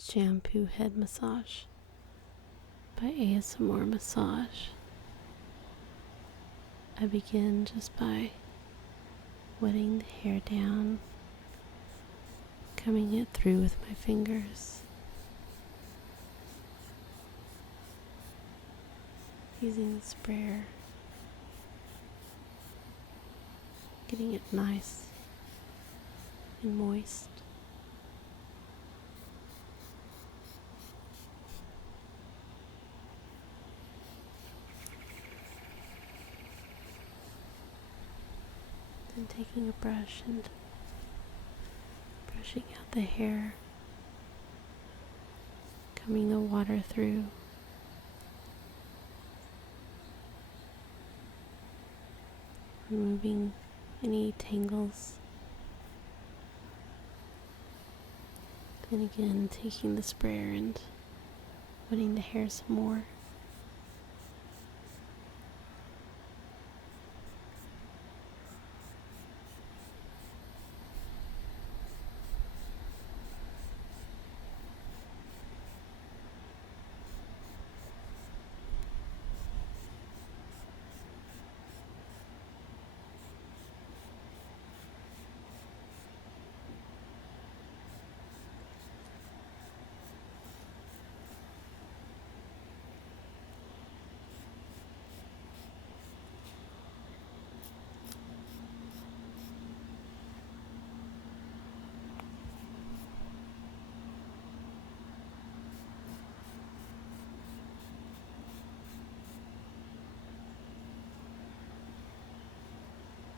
Shampoo Head Massage by ASMR Massage. I begin just by wetting the hair down, combing it through with my fingers, using the sprayer, getting it nice and moist. Then taking a brush and brushing out the hair, combing the water through, removing any tangles. Then again taking the sprayer and wetting the hair some more.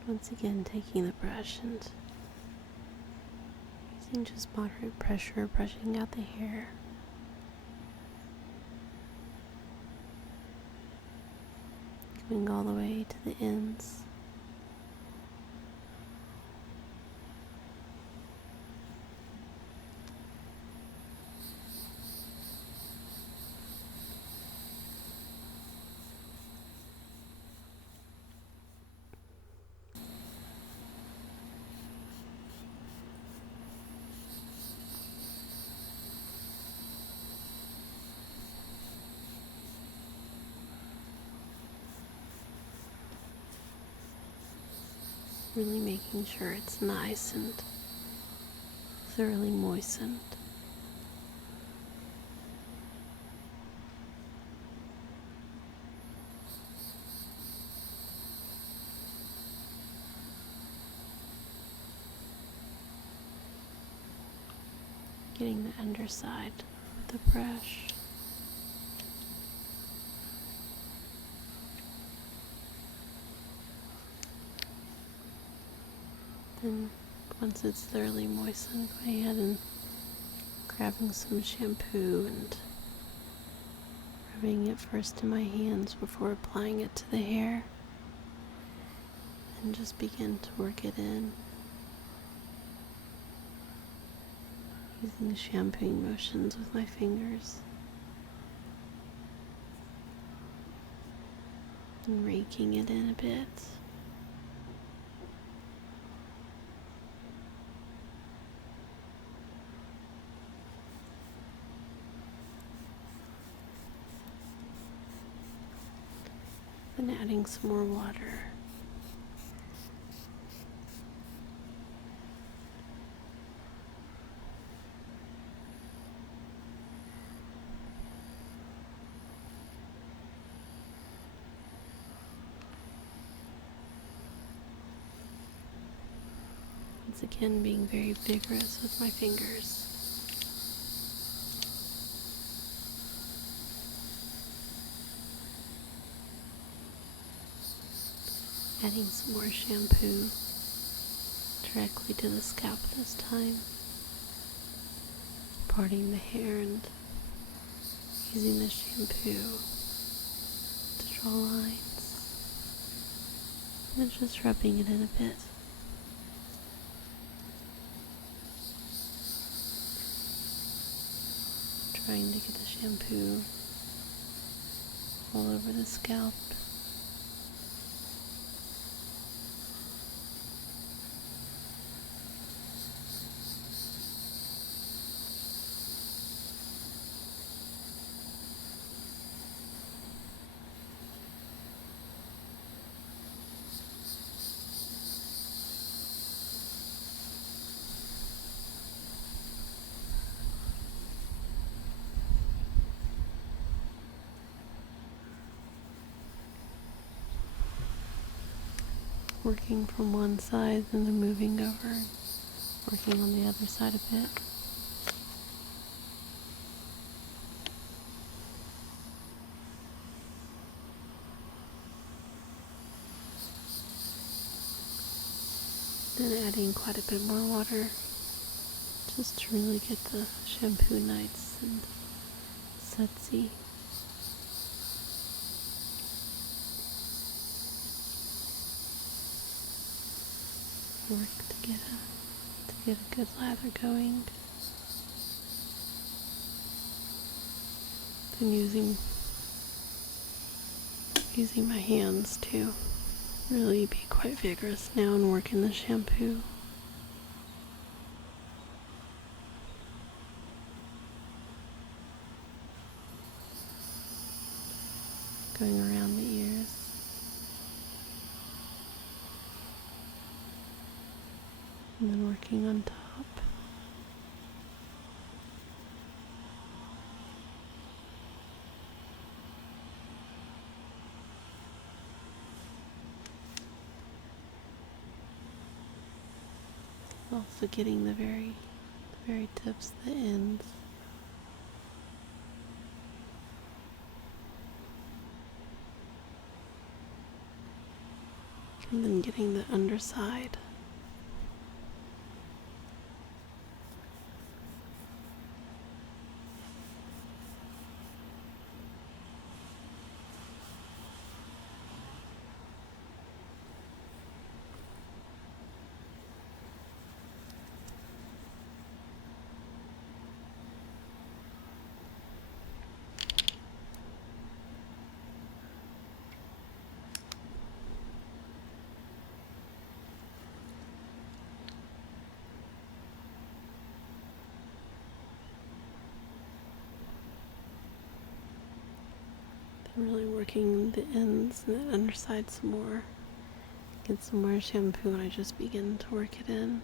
Once again taking the brush and using just moderate pressure, brushing out the hair. Going all the way to the ends. Really making sure it's nice and thoroughly moistened. Getting the underside with the brush. Then, once it's thoroughly moistened, go ahead and grabbing some shampoo and rubbing it first in my hands before applying it to the hair. And just begin to work it in, using shampooing motions with my fingers. And raking it in a bit. And adding some more water. Once again, being very vigorous with my fingers. Adding some more shampoo directly to the scalp this time. Parting the hair and using the shampoo to draw lines. And then just rubbing it in a bit. Trying to get the shampoo all over the scalp. working from one side and then moving over, working on the other side a bit. Then adding quite a bit more water just to really get the shampoo nice and sudsy. Work to get a good lather going. Then using my hands to really be quite vigorous now and work in the shampoo. Going around the ears. And then working on top. Also getting the very tips, the ends. And then getting the underside. Really working the ends and the underside some more. Get some more shampoo and I just begin to work it in.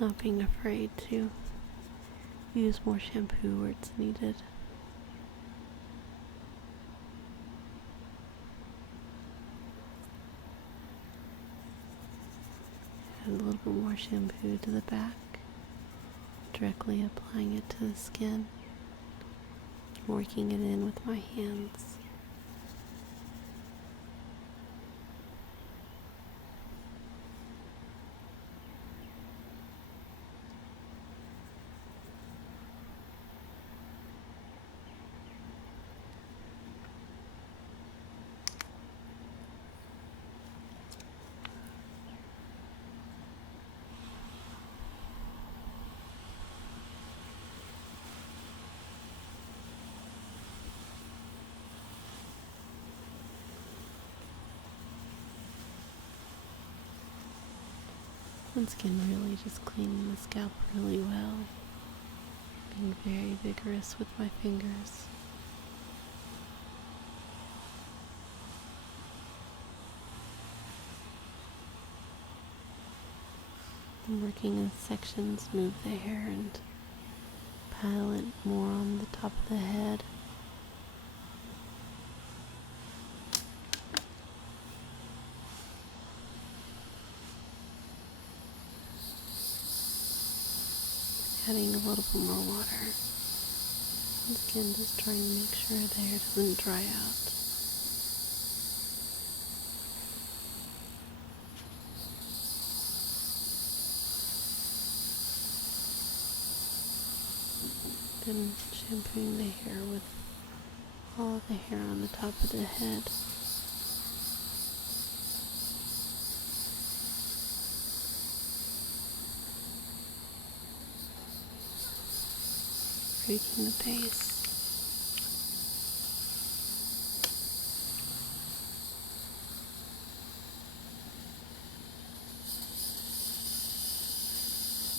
Not being afraid to use more shampoo where it's needed. Add a little bit more shampoo to the back, directly applying it to the skin, working it in with my hands. Once again, really just cleaning the scalp really well, being very vigorous with my fingers. And working in sections, move the hair and pile it more on the top of the head. Adding a little bit more water. Once again, just trying to make sure the hair doesn't dry out. Then shampooing the hair with all of the hair on the top of the head. Creating the base.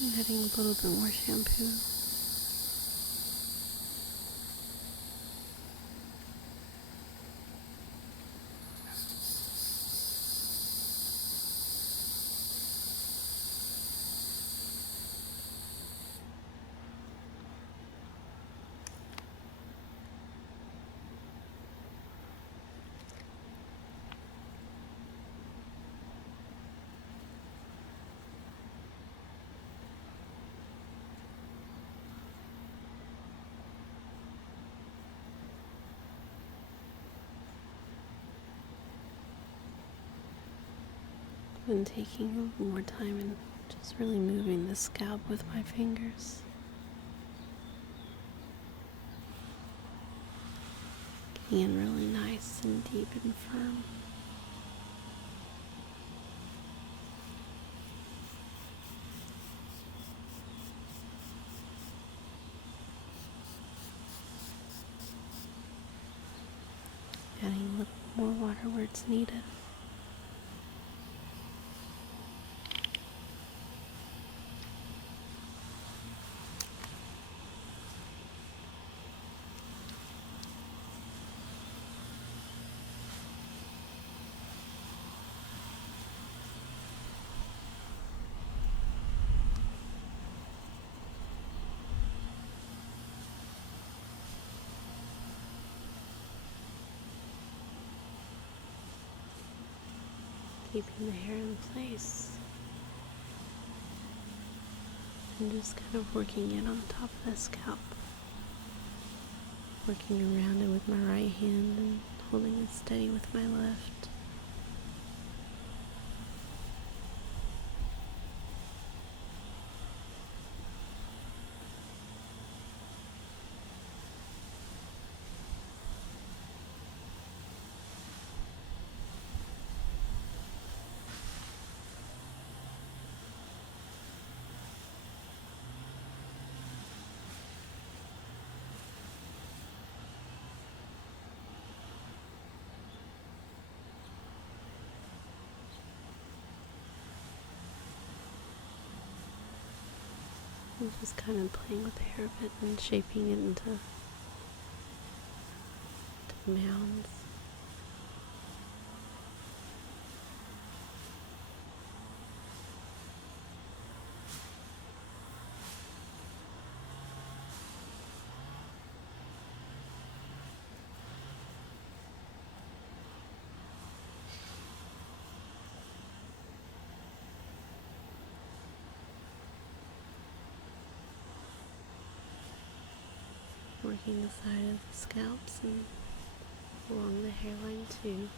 And adding a little bit more shampoo. And taking a little more time and just really moving the scalp with my fingers. Getting in really nice and deep and firm. Adding a little more water where it's needed. Keeping the hair in place. And just kind of working it on top of the scalp. Working around it with my right hand and holding it steady with my left. And just kind of playing with the hair a bit and shaping it into mounds. Working the side of the scalps and along the hairline too.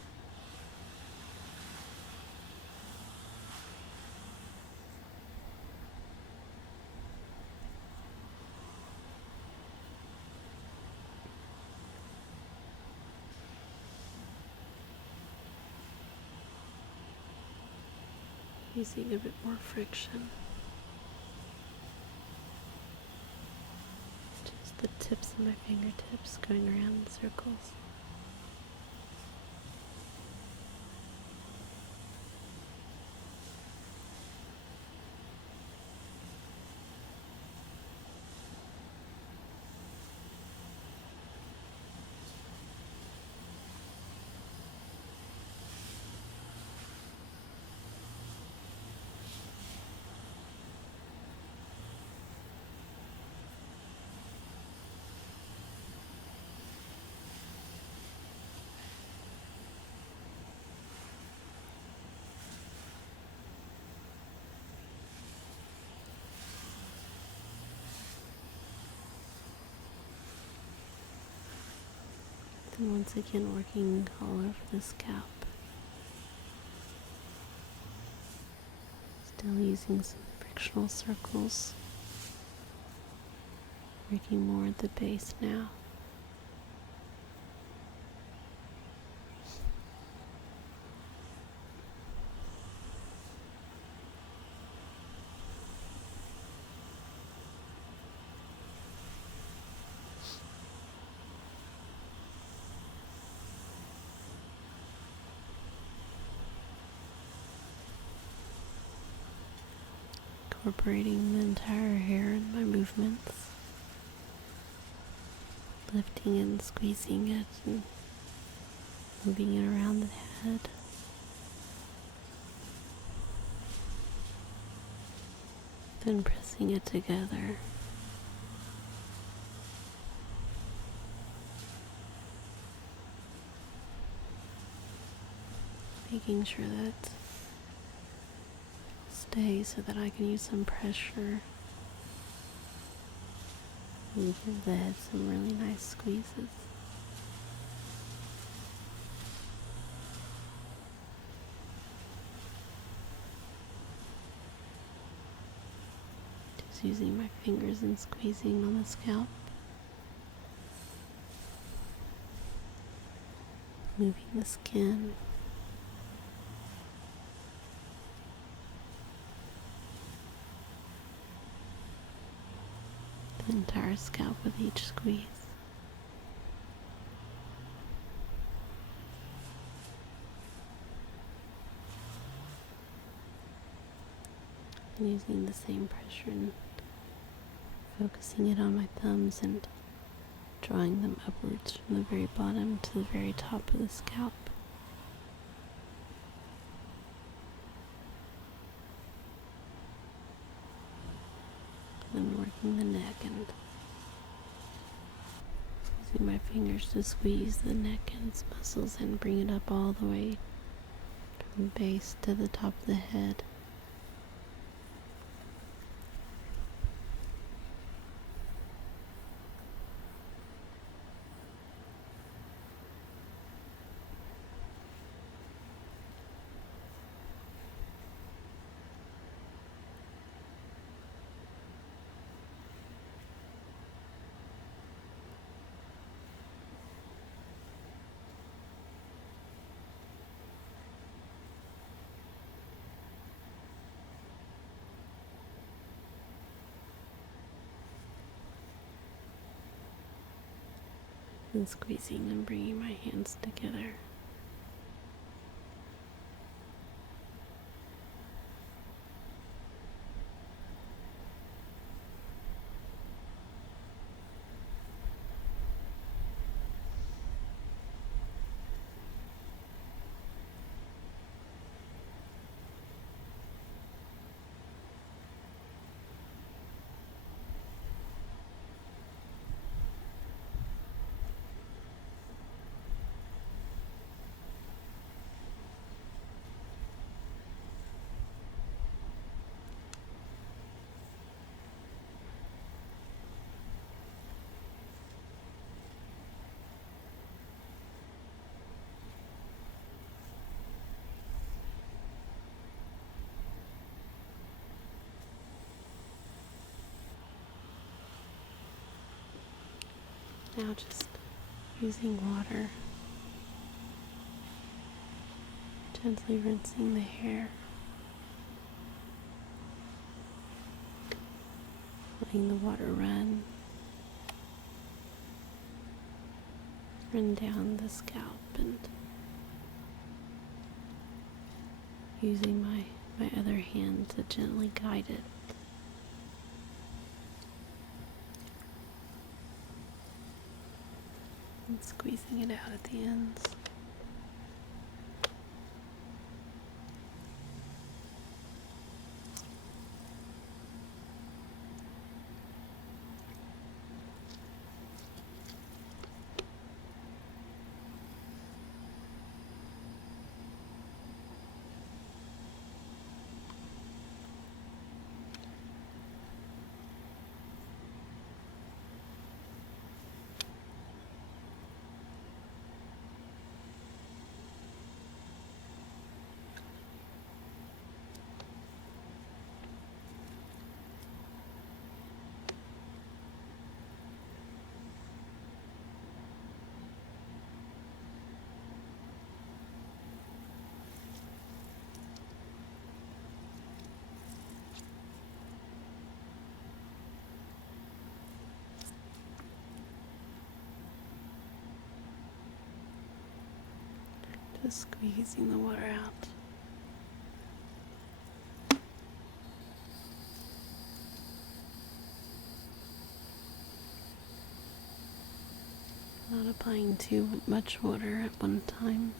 Using a bit more friction. Just the tips of my fingertips going around in circles. And once again working all over the scalp. Still using some frictional circles. Working more at the base now. incorporating the entire hair in my movements, lifting and squeezing it and moving it around the head. Then pressing it together. Making sure that it stays so that I can use some pressure and give the head some really nice squeezes. Just using my fingers and squeezing on the scalp. Moving the skin. The entire scalp with each squeeze. And using the same pressure and focusing it on my thumbs and drawing them upwards from the very bottom to the very top of the scalp. And working the neck and using my fingers to squeeze the neck and its muscles and bring it up all the way from the base to the top of the head. And squeezing and bringing my hands together. Now just using water, gently rinsing the hair, letting the water run down the scalp, and using my other hand to gently guide it. And squeezing it out at the ends. Just squeezing the water out. applying too much water at one time.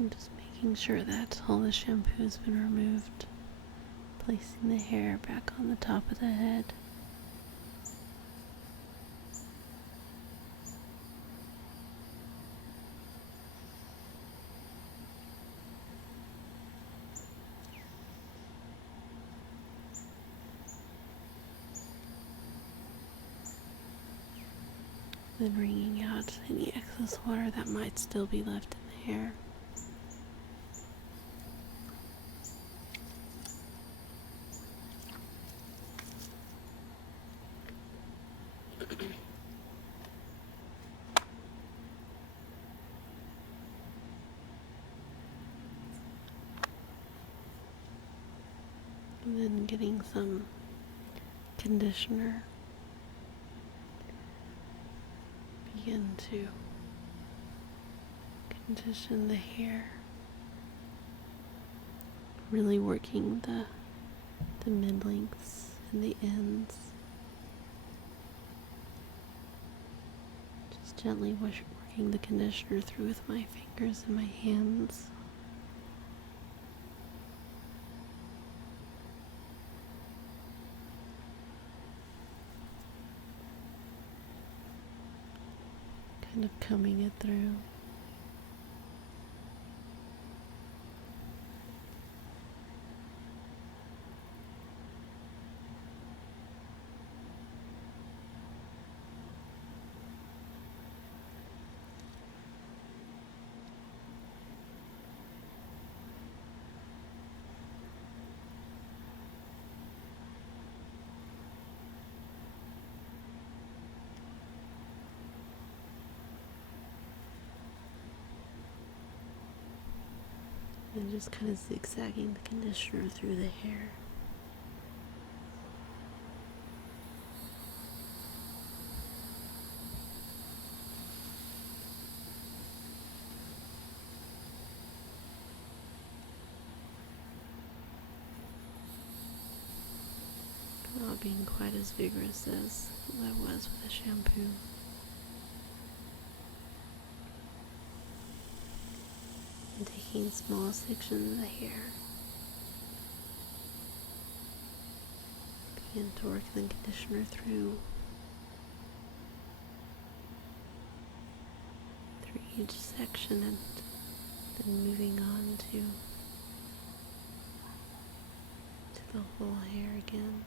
I'm just making sure that all the shampoo has been removed, placing the hair back on the top of the head. Then wringing out any excess water that might still be left in the hair. And then getting some conditioner. Begin to condition the hair. Really working the mid-lengths and the ends. Just gently working the conditioner through with my fingers and my hands. Kind of combing it through. And just kind of zigzagging the conditioner through the hair. Not being quite as vigorous as I was with the shampoo. And taking small sections of the hair. Begin to work the conditioner through each section and then moving on to the whole hair again.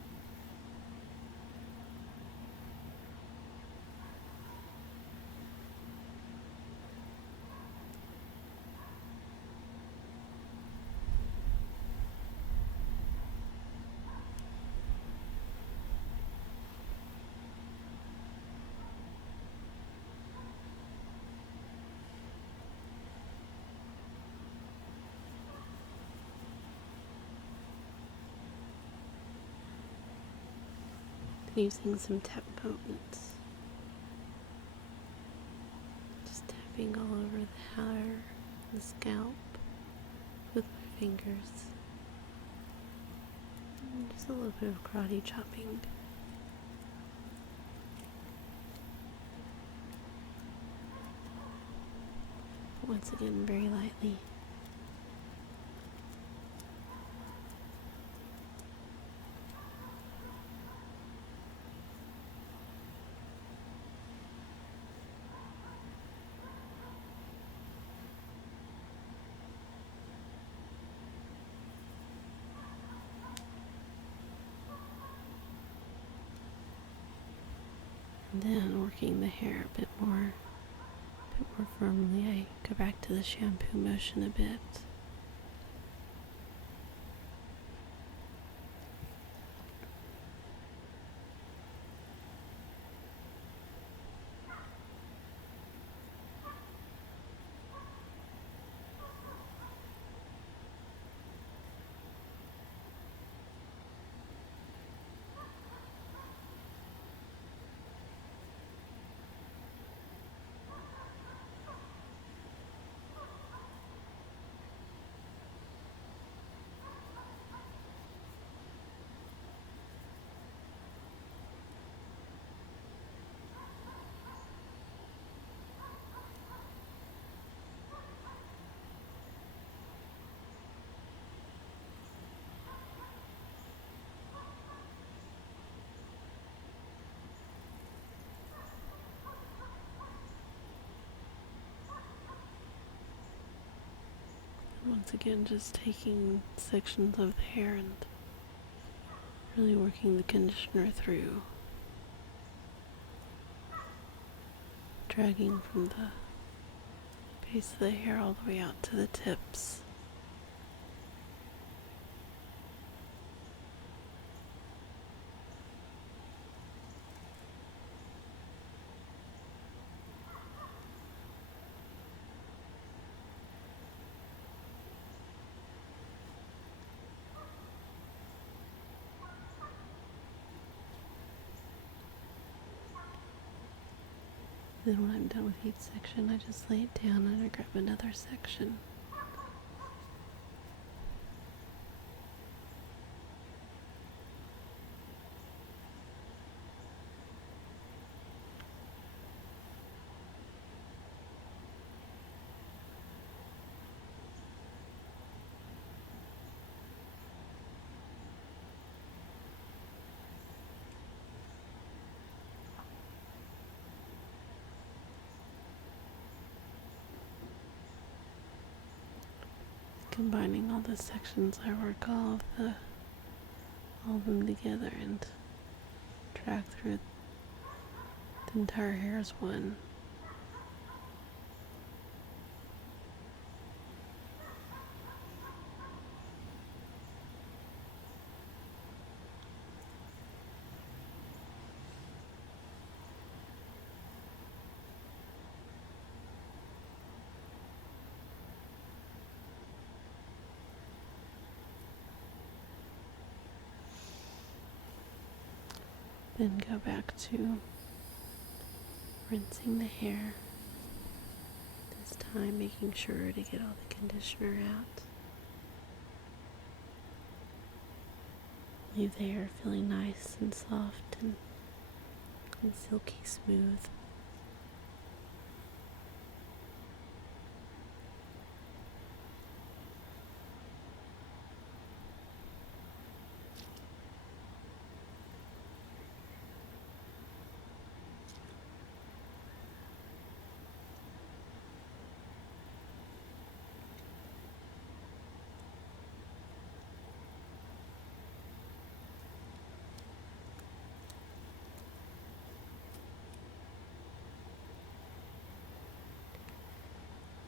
Using some tap movements. Just tapping all over the hair, the scalp with my fingers. And just a little bit of karate chopping. Once again, very lightly. And then working the hair a bit more firmly, I go back to the shampoo motion a bit. once again, just taking sections of the hair and really working the conditioner through, dragging from the base of the hair all the way out to the tips. Then when I'm done with each section, I just lay it down and I grab another section. Combining all the sections, I work all of them together and drag through the entire hair as one. Then go back to rinsing the hair, this time making sure to get all the conditioner out. Leave the hair feeling nice and soft and silky smooth.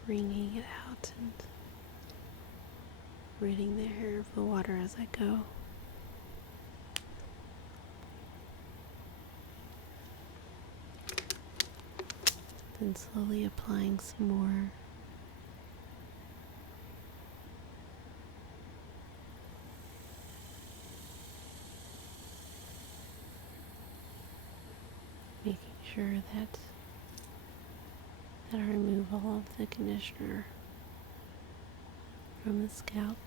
Wringing it out and ridding the hair of the water as I go. Then slowly applying some more. Making sure that I remove all of the conditioner from the scalp.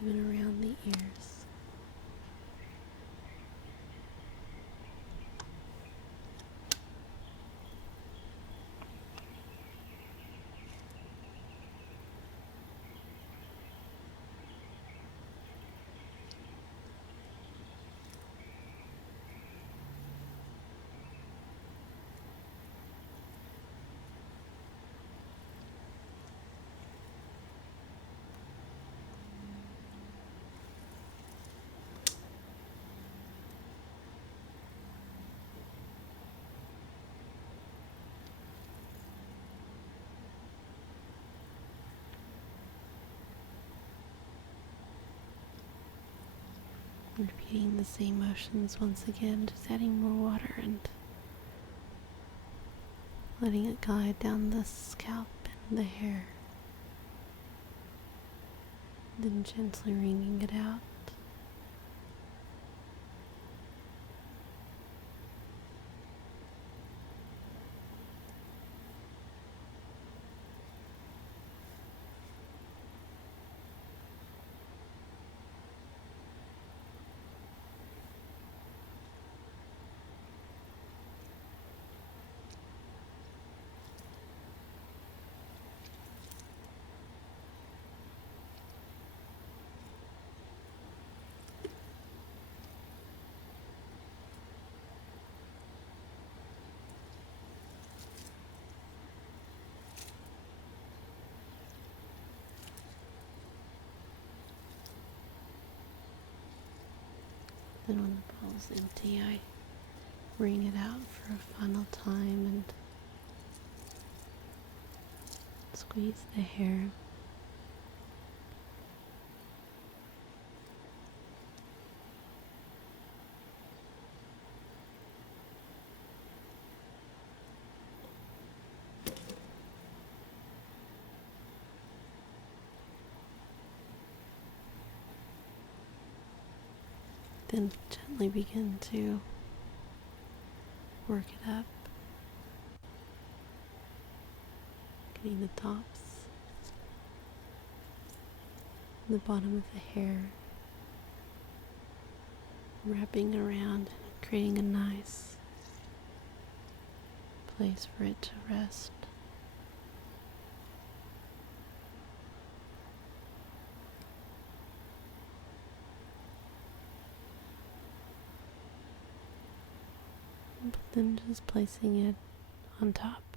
Even around the ears. Repeating the same motions once again, just adding more water and letting it glide down the scalp and the hair. Then gently wringing it out. Then when the bowl's empty, I wring it out for a final time and squeeze the hair. Then gently begin to work it up, getting the tops, the bottom of the hair, wrapping around and creating a nice place for it to rest. But then just placing it on top.